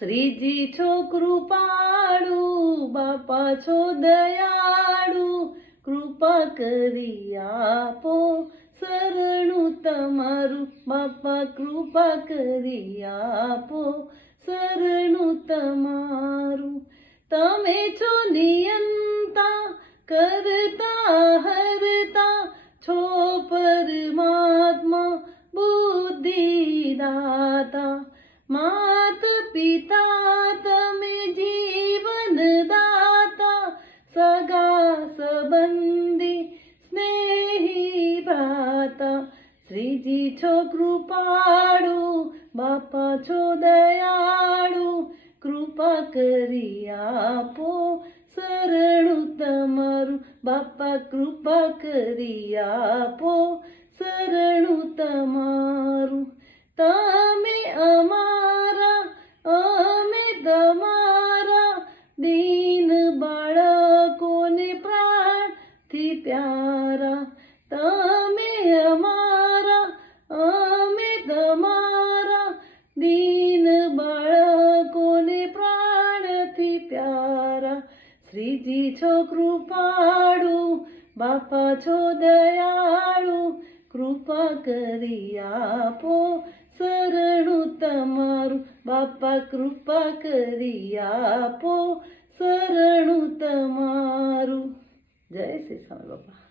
શ્રીજી છો કૃપાળુ, બાપા છો દયાળુ, કૃપા કરી આપો શરણું તમારું, બાપા કૃપા કરી આપો શરણું તમારું. તમે છો નિયંતા કરતા હરતા, છો પરમાત્મા બુદ્ધિદાતા. માત પિતા તમે જીવન દાતા, સગા સંબંધી સ્નેહી ભ્રાતા. શ્રીજી છો કૃપાળુ, બાપા છો દયાળુ, કૃપા કરી આપો શરણું તમારું, બાપા કૃપા કરી આપો શરણું તમારું. તમે અમારા અમે તમારા, દીન બાળકોને પ્રાણથી પ્યારા. તમે અમારા અમે તમારા, દીન બાળકોને પ્રાણથી પ્યારા. શ્રીજી છો કૃપાળુ, બાપા છો દયાળુ, કૃપા કરી આપો શરણું તમારું, બાપા કૃપા કરી આપો શરણું તમારું. જય શ્રી સ્વામી બાપા.